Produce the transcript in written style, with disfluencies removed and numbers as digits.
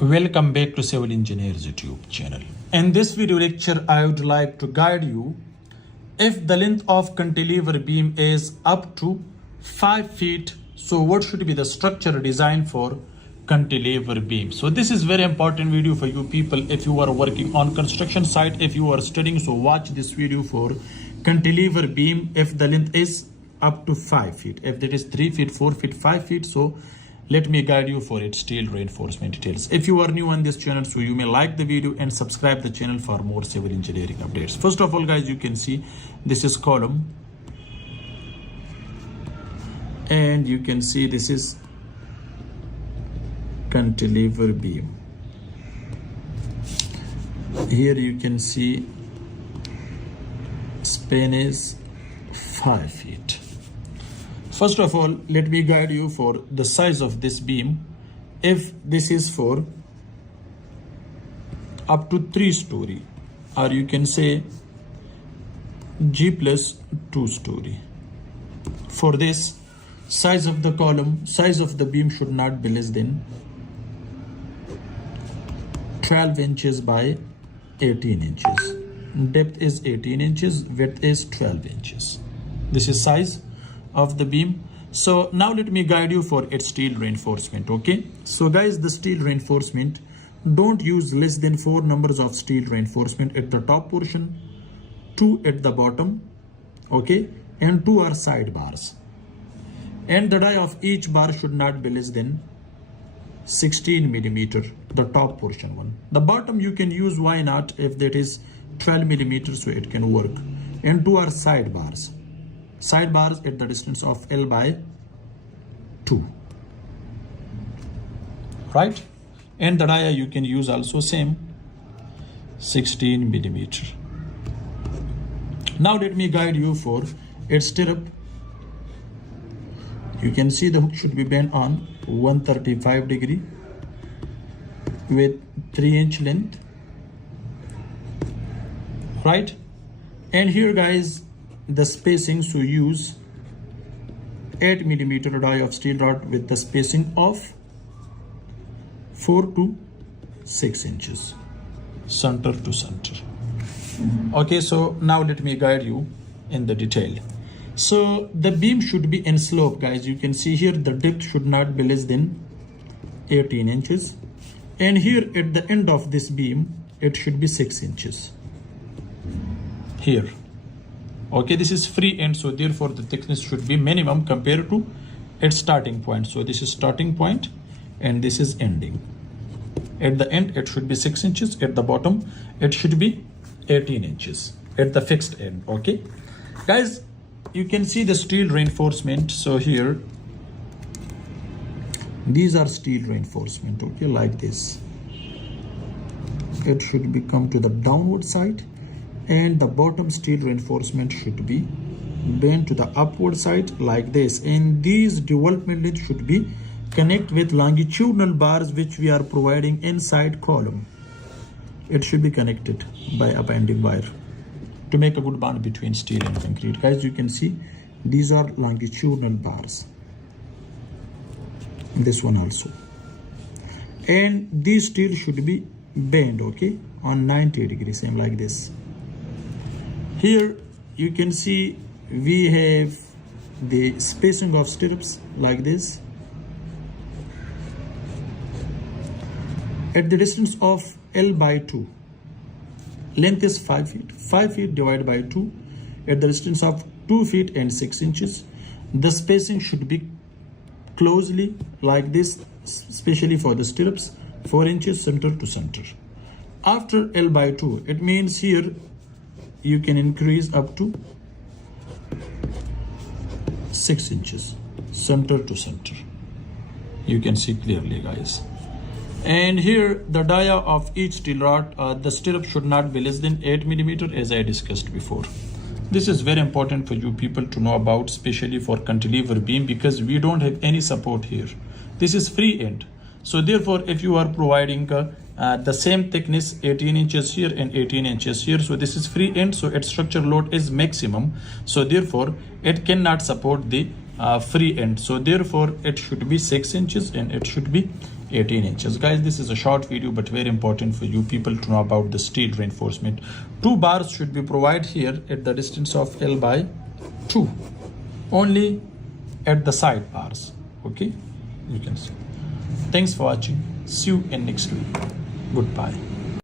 Welcome back to Civil Engineers YouTube channel. In this video lecture, I would like to guide you if the length of cantilever beam is up to 5 feet. So what should be the structure design for cantilever beam? So this is very important video for you people if you are working on construction site, if you are studying. So watch this video for cantilever beam if the length is up to 5 feet. If that is 3 feet, 4 feet, 5 feet. So let me guide you for its steel reinforcement details. If you are new on this channel, so you may like the video and subscribe the channel for more civil engineering updates. First of all, guys, you can see this is column. And you can see this is cantilever beam. Here you can see span is 5 feet. First of all, let me guide you for the size of this beam. If this is for up to 3 story, or you can say G plus 2 story. For this, size of the column, size of the beam should not be less than 12 inches by 18 inches. Depth is 18 inches, width is 12 inches. This is size of the beam. So now let me guide you for its steel reinforcement. Okay, so guys, the steel reinforcement, don't use less than 4 numbers of steel reinforcement at the top portion, 2 at the bottom, okay, and 2 are side bars, and the die of each bar should not be less than 16 millimeter, the top portion one. The bottom you can use, why not, if that is 12 millimeters, so it can work. And 2 are side bars at the distance of L by 2, right? And the dia you can use also same 16 millimeter. Now let me guide you for its stirrup. You can see the hook should be bent on 135 degree with 3-inch length, right? And here, guys, the spacing, so use 8 millimeter die of steel rod with the spacing of 4 to 6 inches, center to center. Okay, so now let me guide you in the detail. So the beam should be in slope, guys. You can see here the depth should not be less than 18 inches. And here at the end of this beam, it should be 6 inches. Here. Okay, this is free end, so therefore the thickness should be minimum compared to its starting point. So this is starting point and this is ending. At the end, it should be 6 inches. At the bottom, it should be 18 inches at the fixed end. Okay, guys, you can see the steel reinforcement. So here, these are steel reinforcement, okay, like this. It should be come to the downward side, and the bottom steel reinforcement should be bent to the upward side like this. And these development length should be connect with longitudinal bars which we are providing inside column. It should be connected by a binding wire to make a good bond between steel and concrete. Guys, you can see these are longitudinal bars. This one also. And these steel should be bent, okay, on 90 degrees, same like this. Here you can see we have the spacing of stirrups like this. At the distance of L by 2, length is 5 feet. 5 feet divided by 2, at the distance of 2 feet and 6 inches. The spacing should be closely like this, especially for the stirrups, 4 inches center to center. After L by 2, it means here you can increase up to 6 inches center to center. You can see clearly, guys. And here the dia of each steel rod, the stirrup should not be less than 8 millimeter, as I discussed before. This is very important for you people to know about, especially for cantilever beam, because we don't have any support here. This is free end. So therefore, if you are providing the same thickness, 18 inches here and 18 inches here, so this is free end, so its structure load is maximum. So therefore, it cannot support the free end. So therefore, it should be 6 inches and it should be 18 inches. Guys, this is a short video but very important for you people to know about the steel reinforcement. 2 bars should be provided here at the distance of L by 2, only at the side bars. Okay, you can see. Thanks for watching. See you in next week. Goodbye.